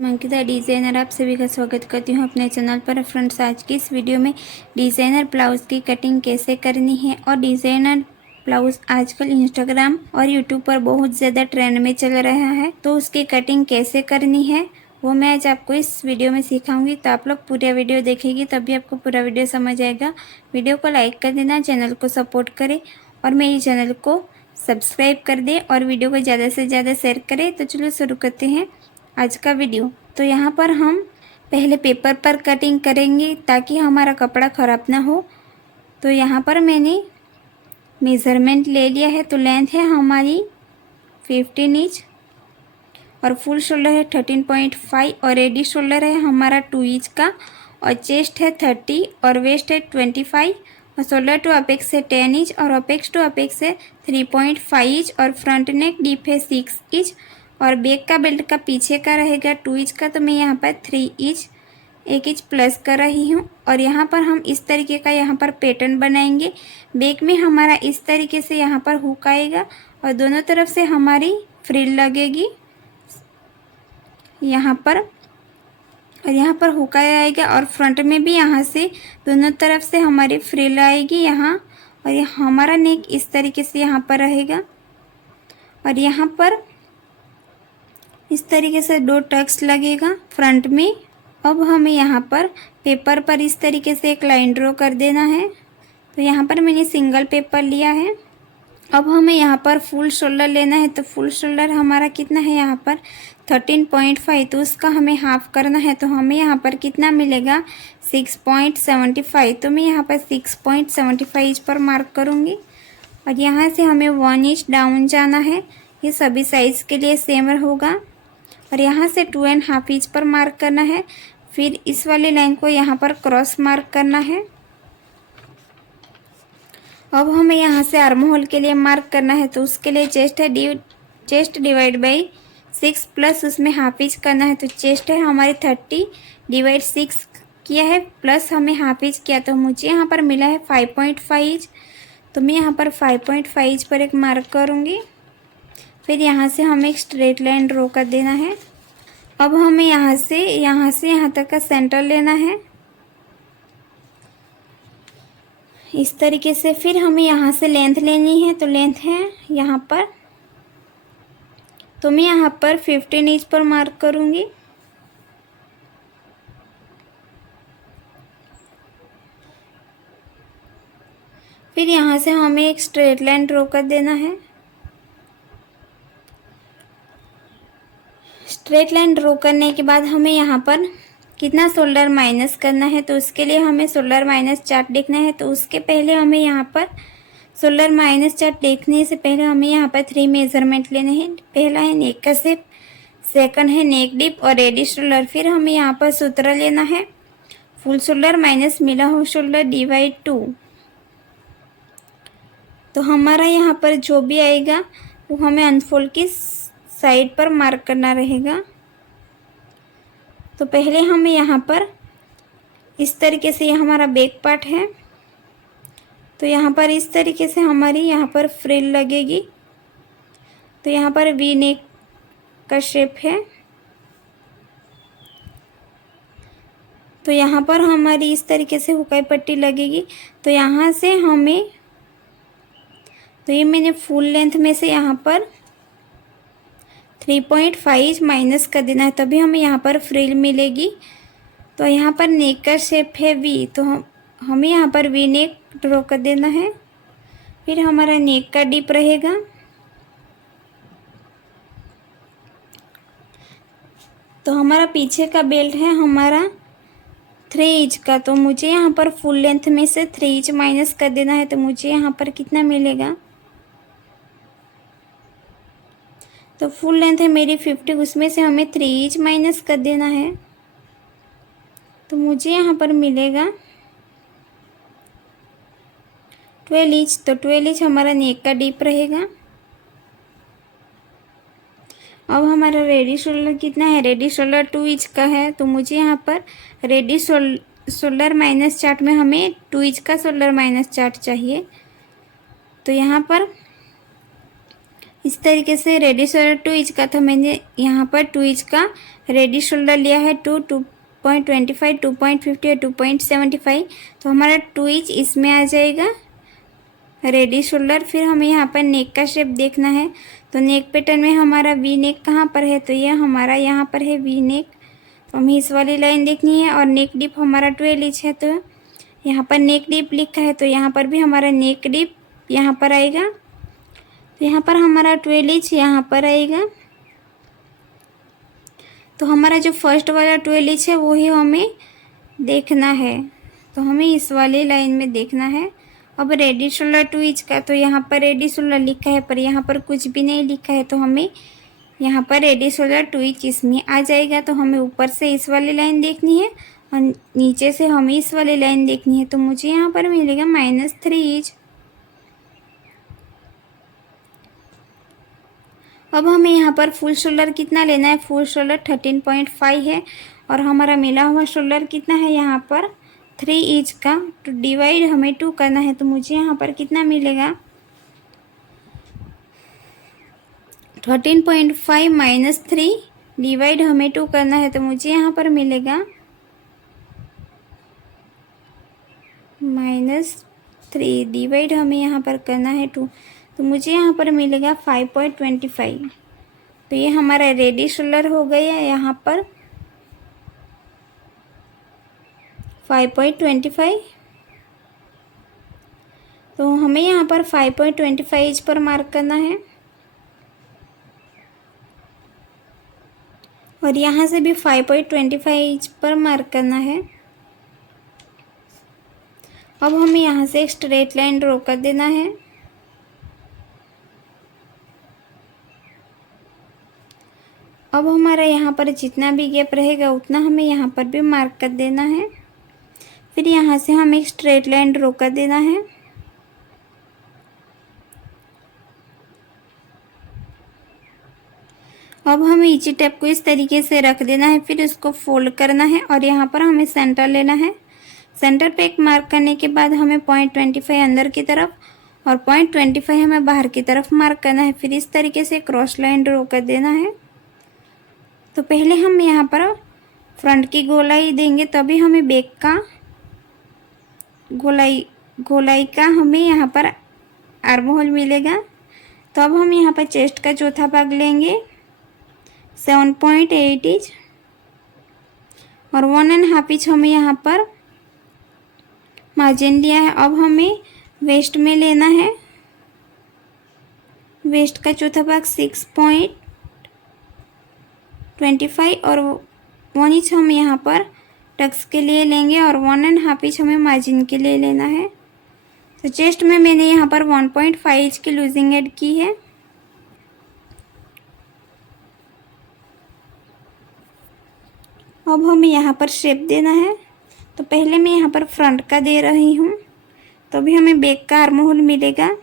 मैं अंकिता डिज़ाइनर आप सभी का स्वागत करती हूँ अपने चैनल पर। फ्रेंड्स, आज की इस वीडियो में डिज़ाइनर ब्लाउज़ की कटिंग कैसे करनी है और डिज़ाइनर ब्लाउज़ आजकल इंस्टाग्राम और यूट्यूब पर बहुत ज़्यादा ट्रेंड में चल रहा है, तो उसकी कटिंग कैसे करनी है वो मैं आज आपको इस वीडियो में सिखाऊंगी। तो आप लोग पूरा वीडियो देखेंगे तभी आपको पूरा वीडियो समझ आएगा। वीडियो को लाइक कर देना, चैनल को सपोर्ट करें और मेरे चैनल को सब्सक्राइब कर दें और वीडियो को ज़्यादा से ज़्यादा शेयर करें। तो चलो शुरू करते हैं आज का वीडियो। तो यहाँ पर हम पहले पेपर पर कटिंग करेंगे ताकि हमारा कपड़ा ख़राब ना हो। तो यहाँ पर मैंने मेज़रमेंट ले लिया है। तो लेंथ है हमारी 15 इंच और फुल शोल्डर है 13.5 और रेडी शोल्डर है हमारा 2 इंच का और चेस्ट है 30 और वेस्ट है 25 और शोल्डर टू अपेक्स है 10 इंच और अपेक्स टू अपेक्स है 3.5 इंच और फ्रंट नेक डीप है 6 इंच और बैक का बेल्ट का पीछे का रहेगा 2 इंच का। तो मैं यहाँ पर 3 इंच 1 इंच प्लस कर रही हूँ और यहाँ पर हम इस तरीके का यहाँ पर पैटर्न बनाएंगे। बैक में हमारा इस तरीके से यहाँ पर हुक आएगा और दोनों तरफ से हमारी फ्रिल लगेगी यहाँ पर और यहाँ पर हुक आएगा और फ्रंट में भी यहाँ से दोनों तरफ से हमारी फ्रिल आएगी यहाँ और हमारा नेक इस तरीके से यहाँ पर रहेगा और यहाँ पर इस तरीके से 2 टक्स लगेगा फ्रंट में। अब हमें यहाँ पर पेपर पर इस तरीके से एक लाइन ड्रॉ कर देना है। तो यहाँ पर मैंने सिंगल पेपर लिया है। अब हमें यहाँ पर फुल शोल्डर लेना है। तो फुल शोल्डर हमारा कितना है यहाँ पर 13.5, तो उसका हमें हाफ करना है। तो हमें यहाँ पर कितना मिलेगा 6.75। तो मैं यहाँ पर 6.75 इंच पर मार्क करूँगी और यहाँ से हमें 1 इंच डाउन जाना है। ये सभी साइज़ के लिए सेम होगा और यहाँ से 2.5 इंच पर मार्क करना है। फिर इस वाली लाइन को यहाँ पर क्रॉस मार्क करना है। अब हमें यहाँ से आर्म होल के लिए मार्क करना है। तो उसके लिए चेस्ट डिवाइड बाई 6 प्लस उसमें हाफ इंच करना है। तो चेस्ट है हमारी 30 डिवाइड 6 किया है प्लस हमें हाफ इंच किया, तो मुझे यहाँ पर मिला है 5.5 इंच। तो मैं यहाँ पर 5.5 इंच पर एक मार्क करूँगी। फिर यहाँ से हमें एक स्ट्रेट लाइन ड्रॉ कर देना है। अब हमें यहाँ से यहाँ तक का सेंटर लेना है इस तरीके से। फिर हमें यहाँ से लेंथ लेनी है। तो लेंथ है यहाँ पर, तो मैं यहाँ पर 15 इंच पर मार्क करूँगी। फिर यहाँ से हमें एक स्ट्रेट लाइन ड्रॉ कर देना है। स्ट्रेट लाइन ड्रॉ करने के बाद हमें यहाँ पर कितना शोल्डर माइनस करना है। तो उसके लिए हमें शोल्डर माइनस चार्ट देखना है। तो उसके पहले हमें यहाँ पर शोल्डर माइनस चार्ट देखने से पहले हमें यहाँ पर 3 मेजरमेंट लेने हैं। पहला है नेक का शेप, सेकंड है नेक डीप और रेडी शोल्डर। फिर हमें यहाँ पर सूत्र लेना है फुल शोल्डर माइनस मिला हुआ शोल्डर डिवाइड 2। तो हमारा यहाँ पर जो भी आएगा वो हमें अनफोल्ड की साइड पर मार्क करना रहेगा। तो पहले हमें यहाँ पर इस तरीके से हमारा बैक पार्ट है। तो यहाँ पर इस तरीके से हमारी यहाँ पर फ्रिल लगेगी। तो यहाँ पर वी नेक का शेप है। तो यहाँ पर हमारी इस तरीके से हुकाई पट्टी लगेगी। तो यहाँ से हमें, तो ये मैंने फुल लेंथ में से यहाँ पर 3.5 माइनस कर देना है, तभी हमें यहाँ पर फ्रिल मिलेगी। तो यहाँ पर नेक का शेप है वी, तो हमें यहाँ पर वी नेक ड्रॉ कर देना है। फिर हमारा नेक का डिप रहेगा। तो हमारा पीछे का बेल्ट है हमारा 3 इंच का। तो मुझे यहाँ पर फुल लेंथ में से 3 इंच माइनस कर देना है। तो मुझे यहाँ पर कितना मिलेगा, तो फुल लेंथ है मेरी 50, उसमें से हमें 3 इंच माइनस कर देना है। तो मुझे यहाँ पर मिलेगा 12 इंच। तो 12 इंच हमारा नेक का डीप रहेगा। अब हमारा रेडी शोल्डर कितना है, रेडी शोल्डर 2 इंच का है। तो मुझे यहाँ पर रेडी शोल्डर माइनस चार्ट में हमें 2 इंच का शोल्डर माइनस चार्ट चाहिए। तो यहाँ पर इस तरीके से रेडी शोल्डर 2 इंच का था, मैंने यहाँ पर 2 इंच का रेडी शोल्डर लिया है, 2.25, 2.50 और 2.75। तो हमारा 2 इंच इसमें आ जाएगा रेडी शोल्डर। फिर हमें यहाँ पर नेक का शेप देखना है। तो नेक पैटर्न में हमारा वी नेक कहाँ पर है, तो ये हमारा यहाँ पर है वी नेक। तो हमें इस वाली लाइन देखनी है। और नेक डिप हमारा 12 इंच है, तो यहाँ पर नेक डिप लिखा है, तो यहाँ पर भी हमारा नेक डिप यहाँ पर आएगा। तो यहाँ पर हमारा 12 इंच यहाँ पर आएगा। तो हमारा जो फर्स्ट वाला 12 इंच है वो ही हमें देखना है। तो हमें इस वाली लाइन में देखना है। अब रेडी शोल्डर 2 इंच का, तो यहाँ पर रेडी शोल्डर लिखा है पर यहाँ पर कुछ भी नहीं लिखा है, तो हमें यहाँ पर रेडी शोल्डर 2 इंच इसमें आ जाएगा। तो हमें ऊपर से इस वाली लाइन देखनी है और नीचे से हमें इस वाली लाइन देखनी है। तो मुझे यहाँ पर मिलेगा -3 इंच। अब हमें यहाँ पर फुल शोल्डर कितना लेना है, फुल शोल्डर 13.5 है और हमारा मिला हुआ शोल्डर कितना है यहाँ पर 3 इंच का। तो डिवाइड हमें 2 करना है, तो मुझे यहाँ पर कितना मिलेगा 13.5 माइनस 3 डिवाइड हमें 2 करना है, तो मुझे यहाँ पर मिलेगा -3 डिवाइड हमें यहाँ पर करना है 2, तो मुझे यहाँ पर मिलेगा 5.25। तो ये हमारा रेडी शोल्डर हो गया यहाँ पर 5.25। तो हमें यहाँ पर 5.25 इंच पर मार्क करना है और यहाँ से भी 5.25 इंच पर मार्क करना है। अब हमें यहाँ से एक स्ट्रेट लाइन ड्रॉ कर देना है। अब हमारा यहाँ पर जितना भी गैप रहेगा उतना हमें यहाँ पर भी मार्क कर देना है। फिर यहाँ से हमें एक स्ट्रेट लाइन ड्रॉ कर देना है। अब हमें ईची टेप को इस तरीके से रख देना है, फिर उसको फोल्ड करना है और यहाँ पर हमें सेंटर लेना है। सेंटर पे एक मार्क करने के बाद हमें 0.25 अंदर की तरफ और 0.25 हमें बाहर की तरफ मार्क करना है। फिर इस तरीके से क्रॉस लाइन ड्रॉ कर देना है। तो पहले हम यहाँ पर फ्रंट की गोलाई देंगे, तभी हमें बैक का गोलाई का हमें यहाँ पर आर्म होल मिलेगा। तो अब हम यहाँ पर चेस्ट का चौथा भाग लेंगे 7.8 इंच और 1.5 इंच हमें यहाँ पर मार्जिन लिया है। अब हमें वेस्ट में लेना है। वेस्ट का चौथा भाग 6.25 और 1 इंच हम यहाँ पर टक्स के लिए लेंगे और 1.5 इंच हमें मार्जिन के लिए लेना है। तो चेस्ट में मैंने यहाँ पर 1.5 इंच की लूजिंग ऐड की है। अब हमें यहाँ पर शेप देना है। तो पहले मैं यहाँ पर फ्रंट का दे रही हूँ, तो अभी हमें बैक का आर्म होल मिलेगा।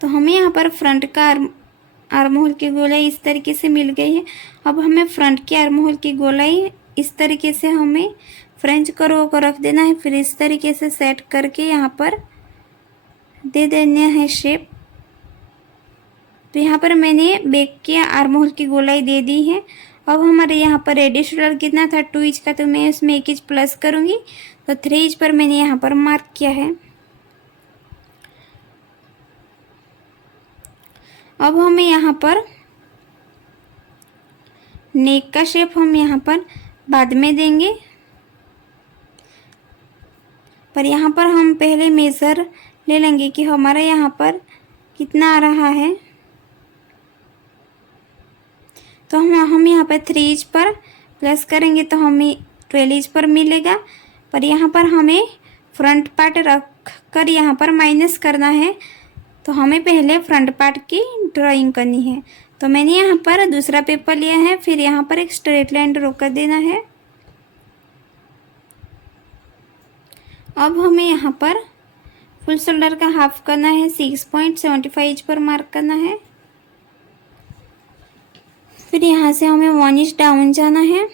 तो हमें यहाँ पर फ्रंट का आर्म होल की गोलाई इस तरीके से मिल गई है। अब हमें फ्रंट की आर्म होल की गोलाई इस तरीके से हमें फ्रेंच कर्व को रख देना है। फिर इस तरीके से सेट करके यहाँ पर दे देना है शेप। तो यहाँ पर मैंने बैक के आर्म होल की गोलाई दे दी है। अब हमारे यहाँ पर रेडी शोल्डर कितना था 2 इंच का, तो मैं उसमें 1 इंच प्लस करूँगी। तो 3 इंच पर मैंने यहाँ पर मार्क किया है। अब हमें यहाँ पर नेक का शेप हम यहाँ पर बाद में देंगे, पर यहाँ पर हम पहले मेज़र ले लेंगे कि हमारा यहाँ पर कितना आ रहा है। तो हम यहाँ पर 3 इंच पर प्लस करेंगे तो हमें 12 इंच पर मिलेगा। पर यहाँ पर हमें फ्रंट पार्ट रख कर यहाँ पर माइनस करना है। तो हमें पहले फ्रंट पार्ट की ड्राइंग करनी है। तो मैंने यहाँ पर दूसरा पेपर लिया है। फिर यहाँ पर एक स्ट्रेट लाइन ड्रॉ कर देना है। अब हमें यहाँ पर फुल शोल्डर का हाफ करना है, 6.75 इंच पर मार्क करना है। फिर यहाँ से हमें 1 इंच डाउन जाना है।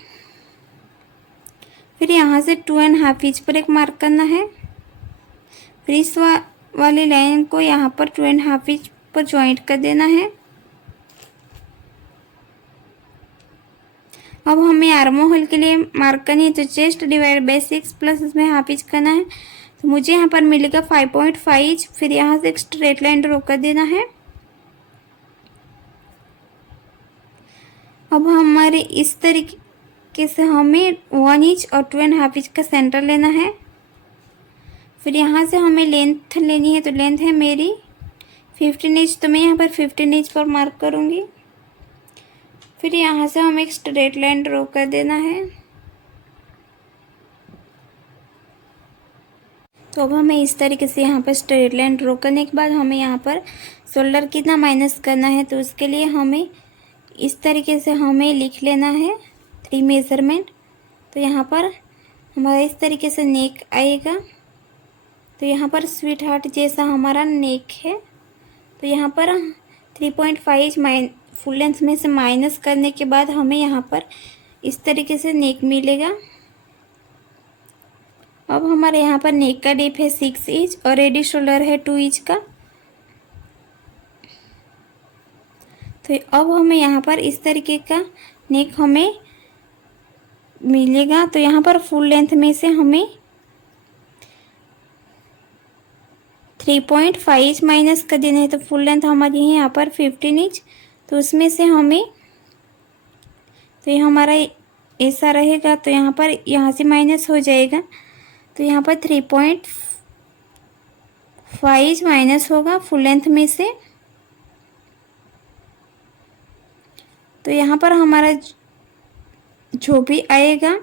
फिर यहाँ से 2.5 इंच पर एक मार्क करना है। फिर इस वाली लाइन को यहाँ पर 2.5 इंच पर ज्वाइंट कर देना है। अब हमें आर्मो होल के लिए मार्क करनी है, तो चेस्ट डिवाइड बाई 6 प्लस इसमें हाफ इंच करना है। तो मुझे यहाँ पर मिलेगा 5.5 इंच। फिर यहाँ से एक स्ट्रेट लाइन ड्रॉ कर देना है। अब हमारे इस तरीके से हमें 1 इंच और 2.5 इंच का सेंटर लेना है। फिर यहाँ से हमें लेंथ लेनी है, तो लेंथ है मेरी 15 इंच, तो मैं यहाँ पर 15 इंच पर मार्क करूँगी। फिर यहाँ से हमें एक स्ट्रेट लाइन ड्रॉ कर देना है। तो अब हमें इस तरीके से यहाँ पर स्ट्रेट लाइन ड्रॉ करने के बाद हमें यहाँ पर शोल्डर कितना माइनस करना है, तो उसके लिए हमें इस तरीके से हमें लिख लेना है 3 मेज़रमेंट। तो यहाँ पर हमारा इस तरीके से नेक आएगा। तो यहाँ पर स्वीट हार्ट जैसा हमारा नेक है। तो यहाँ पर 3.5 इंच फुल लेंथ में से माइनस करने के बाद हमें यहाँ पर इस तरीके से नेक मिलेगा। अब हमारे यहाँ पर नेक का डीप है 6 इंच और रेडी शोल्डर है 2 इंच का। तो अब हमें यहाँ पर इस तरीके का नेक हमें मिलेगा। तो यहाँ पर फुल लेंथ में से हमें 3.5 इंच माइनस कर देना है। तो फुल लेंथ हमारी है यहाँ पर 15 इंच। तो उसमें से हमें, तो ये हमारा ऐसा रहेगा, तो यहाँ पर यहाँ से माइनस हो जाएगा। तो यहाँ पर 3.5 माइनस होगा फुल लेंथ में से। तो यहाँ पर हमारा जो भी आएगा,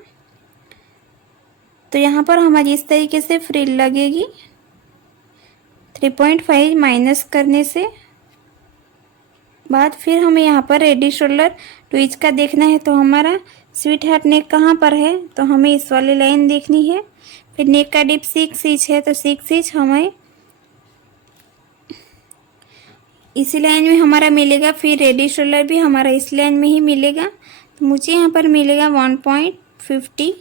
तो यहाँ पर हमारी इस तरीके से फ्रिल लगेगी 3.5 माइनस करने से बाद। फिर हमें यहाँ पर रेडी शोल्डर 2 इंच का देखना है। तो हमारा स्वीट हार्ट नेक कहाँ पर है, तो हमें इस वाली लाइन देखनी है। फिर नेक का डिप 6 इंच है, तो 6 इंच हमें इसी लाइन में हमारा मिलेगा। फिर रेडी शोल्डर भी हमारा इस लाइन में ही मिलेगा। तो मुझे यहाँ पर मिलेगा 1.50।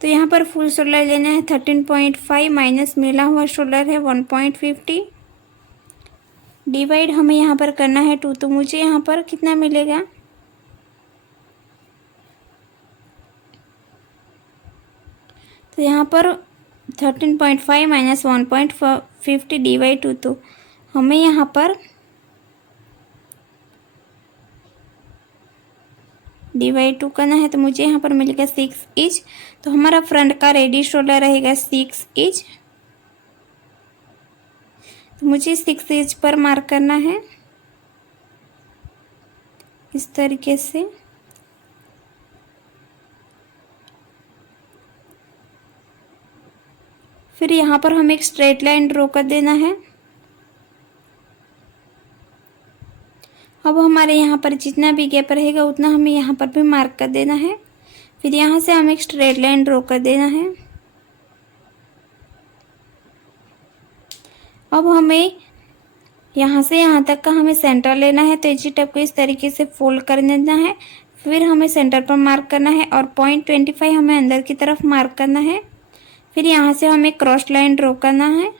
तो यहाँ पर फुल शोल्डर लेना है 13.5 माइनस मिला हुआ शोल्डर है 1.50। डिवाइड हमें यहाँ पर करना है 2। तो मुझे यहाँ पर कितना मिलेगा, तो यहाँ पर 13.5 माइनस 1.50 डिवाइड 2। तो हमें यहाँ पर डिवाइड 2 करना है। तो मुझे यहाँ पर मिलेगा 6 इंच। तो हमारा फ्रंट का रेडी शोल्डर रहेगा 6 इंच। तो मुझे 6 इंच पर मार्क करना है इस तरीके से। फिर यहाँ पर हमें एक स्ट्रेट लाइन ड्रॉ कर देना है। अब हमारे यहाँ पर जितना भी गैप रहेगा उतना हमें यहाँ पर भी मार्क कर देना है। फिर यहाँ से हमें एक स्ट्रेट लाइन ड्रॉ कर देना है। अब हमें यहाँ से यहाँ तक का हमें सेंटर लेना है। तो एजी टेप को इस तरीके से फोल्ड कर देना है। फिर हमें सेंटर पर मार्क करना है और 0.25 हमें अंदर की तरफ मार्क करना है। फिर यहाँ से हमें क्रॉस लाइन ड्रॉ करना है।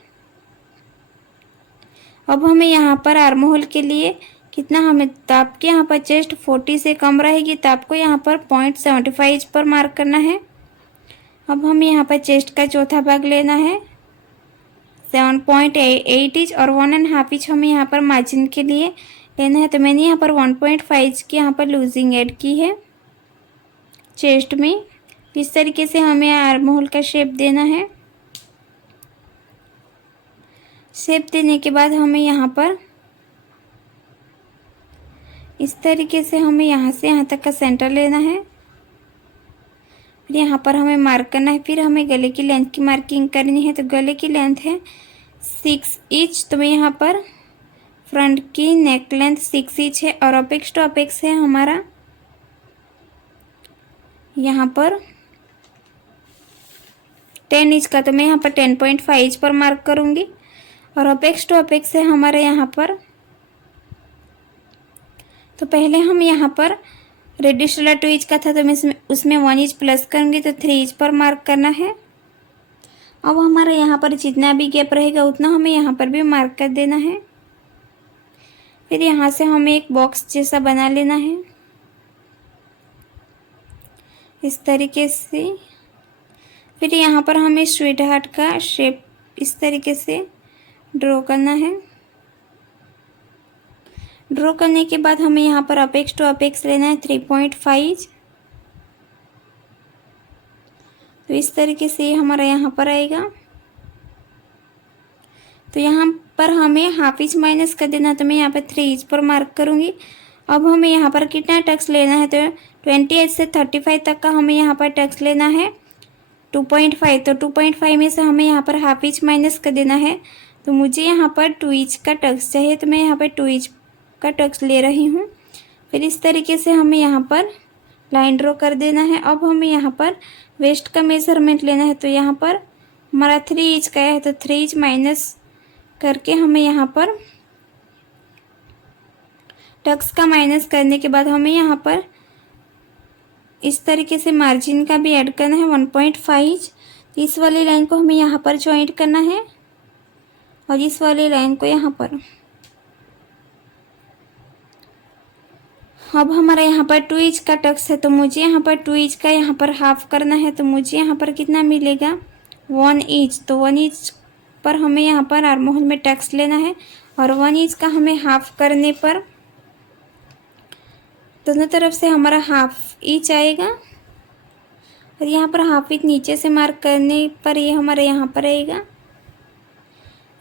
अब हमें यहाँ पर आर्म होल के लिए कितना, हमें तो आपके यहाँ पर चेस्ट 40 से कम रहेगी, तो आपको यहाँ पर 0.75 इंच पर मार्क करना है। अब हमें यहाँ पर चेस्ट का चौथा भाग लेना है 7.8 इंच और 1.5 इंच हमें यहाँ पर मार्जिन के लिए लेना है। तो मैंने यहाँ पर 1.5 इंच की यहाँ पर लूजिंग ऐड की है चेस्ट में। इस तरीके से हमें आर्म होल का शेप देना है। शेप देने के बाद हमें यहाँ पर इस तरीके से हमें यहाँ से यहाँ तक का सेंटर लेना है। फिर यहाँ पर हमें मार्क करना है। फिर हमें गले की लेंथ की मार्किंग करनी है। तो गले की लेंथ है 6 इंच। तो मैं यहाँ पर फ्रंट की नेक लेंथ 6 इंच है और अपेक्स टू अपेक्स है हमारा यहाँ पर 10 इंच का। तो मैं यहाँ पर 10.5 इंच पर मार्क करूँगी और अपेक्स टू अपेक्स है हमारे यहाँ पर। तो पहले हम यहाँ पर रेडियस वाला 2 इंच का था तो मैं उसमें 1 इंच प्लस करूँगी तो 3 इंच पर मार्क करना है। अब हमारा यहाँ पर जितना भी गैप रहेगा उतना हमें यहाँ पर भी मार्क कर देना है। फिर यहाँ से हमें एक बॉक्स जैसा बना लेना है इस तरीके से। फिर यहाँ पर हमें स्वीट हार्ट का शेप इस तरीके से ड्रॉ करना है। ड्रॉ करने के बाद हमें यहाँ पर अपेक्स टू अपेक्स लेना है 3.5। तो इस तरीके से हमारा यहाँ पर आएगा। तो यहाँ पर हमें हाफ इंच माइनस कर देना, तो मैं यहाँ पर 3 इंच पर मार्क करूँगी। अब हमें यहाँ पर कितना टक्स लेना है, तो 28 से 35 तक का हमें यहाँ पर टक्स लेना है 2.5। तो 2.5 में से हमें यहाँ पर हाफ इंच माइनस कर देना है। तो मुझे यहाँ पर 2 इंच का टक्स चाहिए, तो मैं यहाँ पर 2 इंच का टक्स ले रही हूँ। फिर इस तरीके से हमें यहाँ पर लाइन ड्रॉ कर देना है। अब हमें यहाँ पर वेस्ट का मेजरमेंट लेना है। तो यहाँ पर हमारा 3 इंच का है, तो 3 इंच माइनस करके हमें यहाँ पर टक्स का माइनस करने के बाद हमें यहाँ पर इस तरीके से मार्जिन का भी ऐड करना है 1.5। इस वाली लाइन को हमें यहाँ पर ज्वाइंट करना है और इस वाली लाइन को यहाँ पर। अब हमारा यहाँ पर 2 इंच का टक्स है, तो मुझे यहाँ पर 2 इंच का यहाँ पर हाफ करना है। तो मुझे यहाँ पर कितना मिलेगा 1 इंच। तो 1 इंच पर हमें यहाँ पर आर्म होल में टक्स लेना है और 1 इंच का हमें हाफ करने पर दोनों तरफ से हमारा हाफ इंच आएगा। और यहाँ पर हाफ इंच नीचे से मार्क करने पर ये हमारा यहाँ पर आएगा।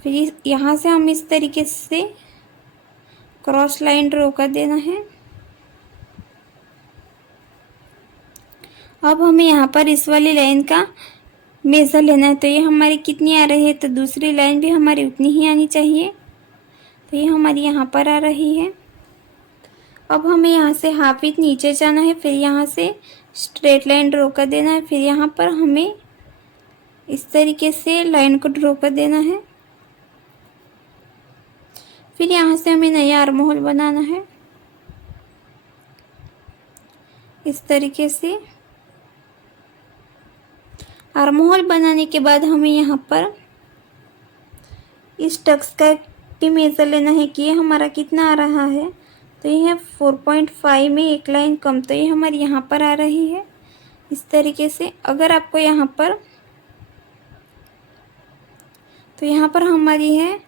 फिर यहाँ से हम इस तरीके से क्रॉस लाइन ड्रॉ कर देना है। अब हमें यहाँ पर इस वाली लाइन का मेज़र लेना है। तो ये हमारी कितनी आ रही है, तो दूसरी लाइन भी हमारी उतनी ही आनी चाहिए। तो ये हमारी यहाँ पर आ रही है। अब हमें यहाँ से हाफ इंच नीचे जाना है। फिर यहाँ से स्ट्रेट लाइन ड्रॉ कर देना है। फिर यहाँ पर हमें इस तरीके से लाइन को ड्रॉ कर देना है। फिर यहाँ से हमें नया आर्म होल बनाना है इस तरीके से। आर्म होल बनाने के बाद हमें यहाँ पर इस टक्स का भी मेज़र लेना है कि ये हमारा कितना आ रहा है। तो ये है 4.5 में एक लाइन कम, तो ये हमारी यहाँ पर आ रही है इस तरीके से। अगर आपको यहाँ पर, तो यहाँ पर हमारी है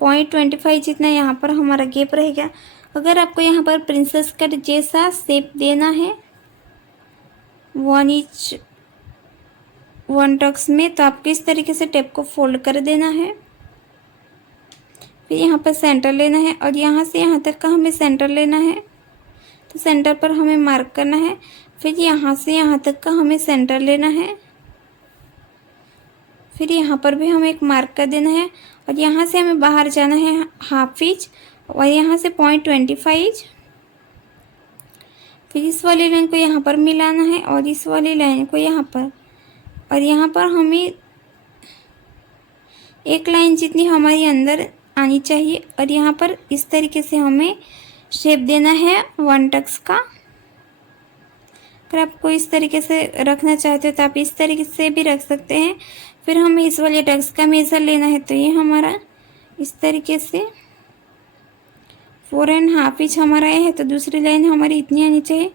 0.25 जितना यहाँ पर हमारा गैप रहेगा। अगर आपको यहाँ पर प्रिंसेस कट जैसा शेप देना है 1 इंच 1 टक्स में, तो आपको इस तरीके से टेप को फोल्ड कर देना है। फिर यहाँ पर सेंटर लेना है और यहाँ से यहाँ तक का हमें सेंटर लेना है। तो सेंटर पर हमें मार्क करना है। फिर यहाँ से यहाँ तक का हमें सेंटर लेना है। फिर यहाँ पर भी हमें एक मार्क कर देना है और यहाँ से हमें बाहर जाना है हाफ इंच और यहाँ से 0.25। फिर इस वाली लाइन को यहाँ पर मिलाना है और इस वाली लाइन को यहाँ पर, और यहाँ पर हमें एक लाइन जितनी हमारी अंदर आनी चाहिए। और यहाँ पर इस तरीके से हमें शेप देना है 1 टक्स का। अगर आपको इस तरीके से रखना चाहते हो तो आप इस तरीके से भी रख सकते हैं। फिर हमें इस वाले टक्स का मेज़र लेना है। तो ये हमारा इस तरीके से 4.5 इंच हमारा है, तो दूसरी लाइन हमारी इतनी आनी चाहिए।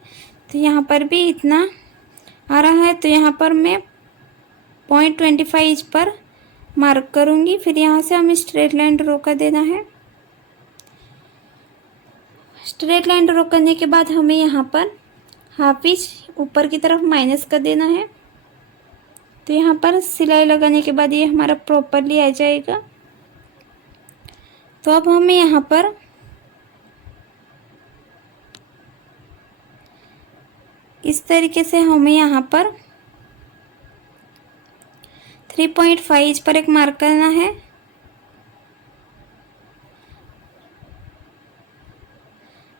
तो यहाँ पर भी इतना आ रहा है, तो यहाँ पर मैं 0.25 इंच पर मार्क करूँगी। फिर यहाँ से हमें स्ट्रेट लाइन ड्रॉ कर देना है। स्ट्रेट लाइन ड्रॉ करने के बाद हमें यहाँ पर हाफ इंच ऊपर की तरफ माइनस कर देना है। तो यहाँ पर सिलाई लगाने के बाद ये हमारा प्रॉपरली आ जाएगा। तो अब हमें यहाँ पर इस तरीके से हमें यहाँ पर 3.5 इंच पर एक मार्क करना है।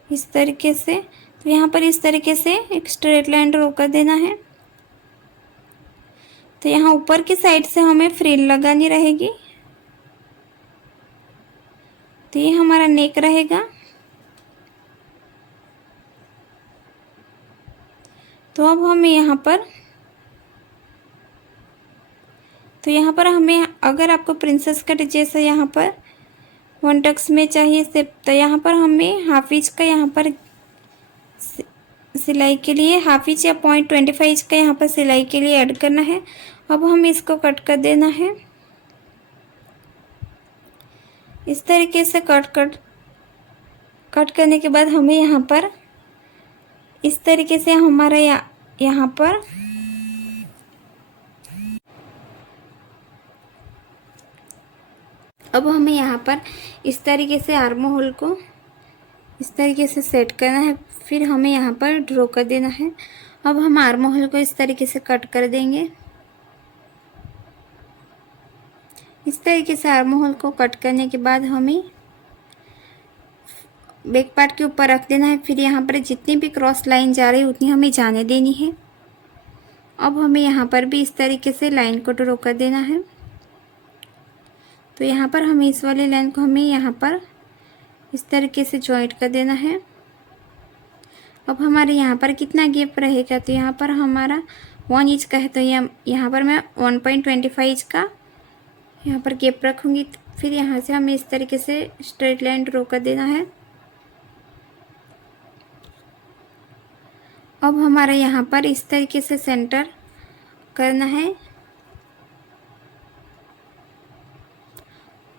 इस तरीके से। तो यहाँ पर इस तरीके से एक स्ट्रेट लाइन ड्रॉ कर देना है। तो यहाँ ऊपर की साइड से हमें फ्रिल लगानी रहेगी। तो ये हमारा नेक रहेगा। तो अब हमें यहाँ पर हमें, अगर आपको प्रिंसेस कट जैसा यहाँ पर 1 टक्स में चाहिए सिर्फ, तो यहाँ पर हमें हाफ इंच का यहाँ पर सिलाई के लिए हाफ इंच या 0.25 इंच का यहाँ पर सिलाई के लिए ऐड करना है। अब हम इसको कट कर देना है। इस तरीके से कट करने के बाद हमें यहाँ पर इस तरीके से हमारा यहाँ पर अब हमें यहाँ पर इस तरीके से आर्म होल को इस तरीके से सेट करना है। फिर हमें यहाँ पर ड्रॉ कर देना है। अब हम आर्म होल को इस तरीके से कट कर देंगे। इस तरीके से आर्म होल को कट करने के बाद हमें बैक पार्ट के ऊपर रख देना है। फिर यहाँ पर जितनी भी क्रॉस लाइन जा रही है उतनी हमें जाने देनी है। अब हमें यहाँ पर भी इस तरीके से लाइन को ड्रॉ कर देना है। तो यहाँ पर हमें इस वाली लाइन को हमें यहाँ पर इस तरीके से जॉइंट कर देना है। अब हमारे यहाँ पर कितना गैप रहेगा, तो यहाँ पर हमारा 1 इंच का है, तो यहाँ पर मैं 1.25 इंच का यहाँ पर गैप रखूँगी। फिर यहाँ से हमें इस तरीके से स्ट्रेट लाइन ड्रॉ कर देना है। अब हमारा यहाँ पर इस तरीके से सेंटर करना है।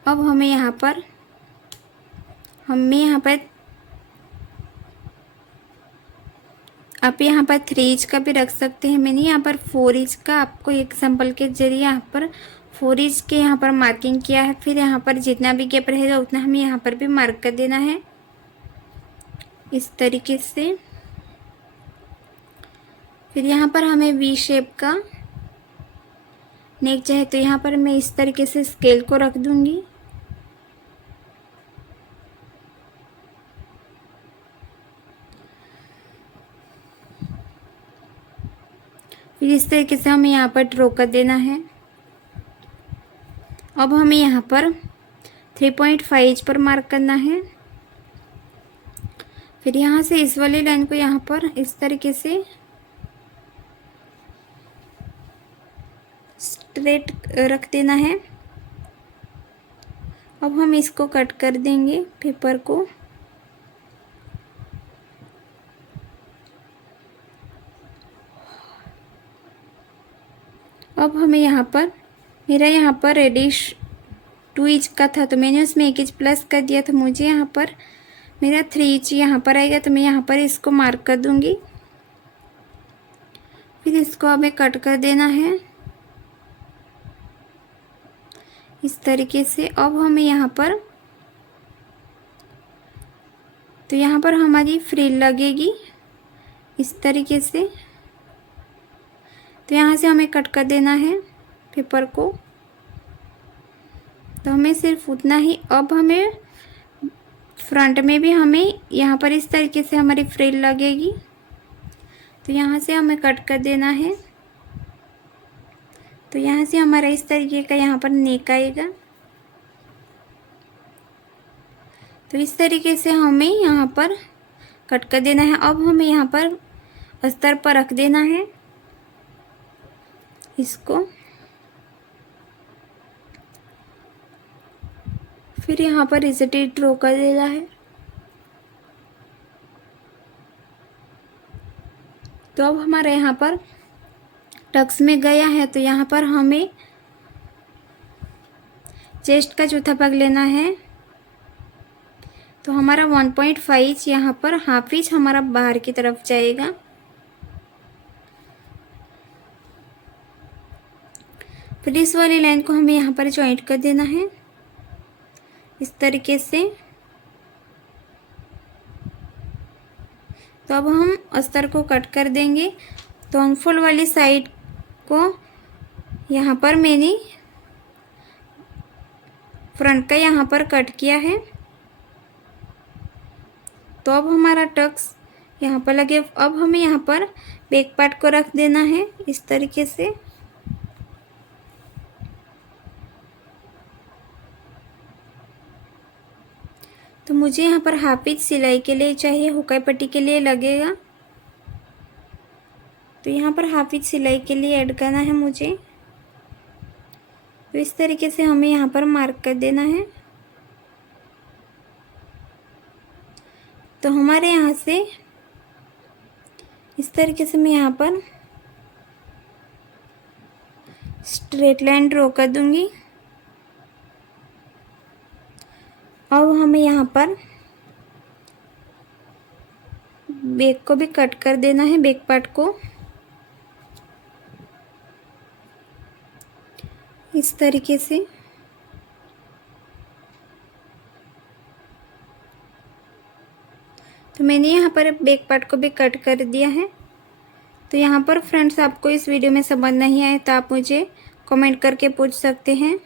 अब हमें यहाँ पर आप यहाँ पर 3 इंच का भी रख सकते हैं। मैंने यहाँ पर 4 इंच का आपको एग्जाम्पल के जरिए यहाँ पर 4 इंच के यहाँ पर मार्किंग किया है। फिर यहाँ पर जितना भी गैप रहेगा उतना हमें यहाँ पर भी मार्क कर देना है इस तरीके से। फिर यहाँ पर हमें वी शेप का नेक चाहिए, तो यहाँ पर मैं इस तरीके से स्केल को रख दूँगी। फिर इस तरीके से हमें यहाँ पर ड्रॉ कर देना है। अब हमें यहाँ पर 3.5 इंच पर मार्क करना है। फिर यहाँ से इस वाली लाइन को यहाँ पर इस तरीके से स्ट्रेट रख देना है। अब हम इसको कट कर देंगे पेपर को। अब हमें यहाँ पर, मेरा यहाँ पर रेडिश 2 इंच का था, तो मैंने उसमें 1 इंच प्लस कर दिया, तो मुझे यहाँ पर मेरा 3 इंच यहाँ पर आएगा, तो मैं यहाँ पर इसको मार्क कर दूँगी। फिर इसको हमें कट कर देना है इस तरीके से। अब हमें यहाँ पर, तो यहाँ पर हमारी फ्रिल लगेगी इस तरीके से, तो यहाँ से हमें कट कर देना है पेपर को। तो हमें सिर्फ उतना ही। अब हमें फ्रंट में भी हमें यहाँ पर इस तरीके से हमारी फ्रिल लगेगी, तो यहाँ से हमें कट कर देना है। तो यहाँ से हमारा इस तरीके का यहाँ पर नेक आएगा। तो इस तरीके से हमें यहाँ पर कट कर देना है। अब हमें यहाँ पर अस्तर पर रख देना है इसको। फिर यहाँ पर इसे ड्रॉ कर देना है। तो अब हमारा यहाँ पर टक्स में गया है, तो यहाँ पर हमें चेस्ट का चौथा भाग लेना है। तो हमारा 1.5 इंच यहाँ पर हाफ इंच हमारा बाहर की तरफ जाएगा। फिर इस वाली लाइन को हमें यहाँ पर जॉइंट कर देना है इस तरीके से। तो अब हम अस्तर को कट कर देंगे। तो अनफोल्ड वाली साइड को यहाँ पर मैंने फ्रंट का यहाँ पर कट किया है। तो अब हमारा टक्स यहाँ पर लगे। अब हमें यहाँ पर बैक पार्ट को रख देना है इस तरीके से। तो मुझे यहाँ पर हाफ इंच सिलाई के लिए चाहिए, हुकाई पट्टी के लिए लगेगा। तो यहाँ पर हाफ इंच सिलाई के लिए ऐड करना है मुझे। तो इस तरीके से हमें यहाँ पर मार्क कर देना है। तो हमारे यहाँ से इस तरीके से मैं यहाँ पर स्ट्रेट लाइन ड्रॉ कर दूंगी। अब हमें यहाँ पर बैक को भी कट कर देना है, बैक पार्ट को इस तरीके से। तो मैंने यहाँ पर बैक पार्ट को भी कट कर दिया है। तो यहाँ पर फ्रेंड्स आपको इस वीडियो में समझ नहीं आए तो आप मुझे कमेंट करके पूछ सकते हैं।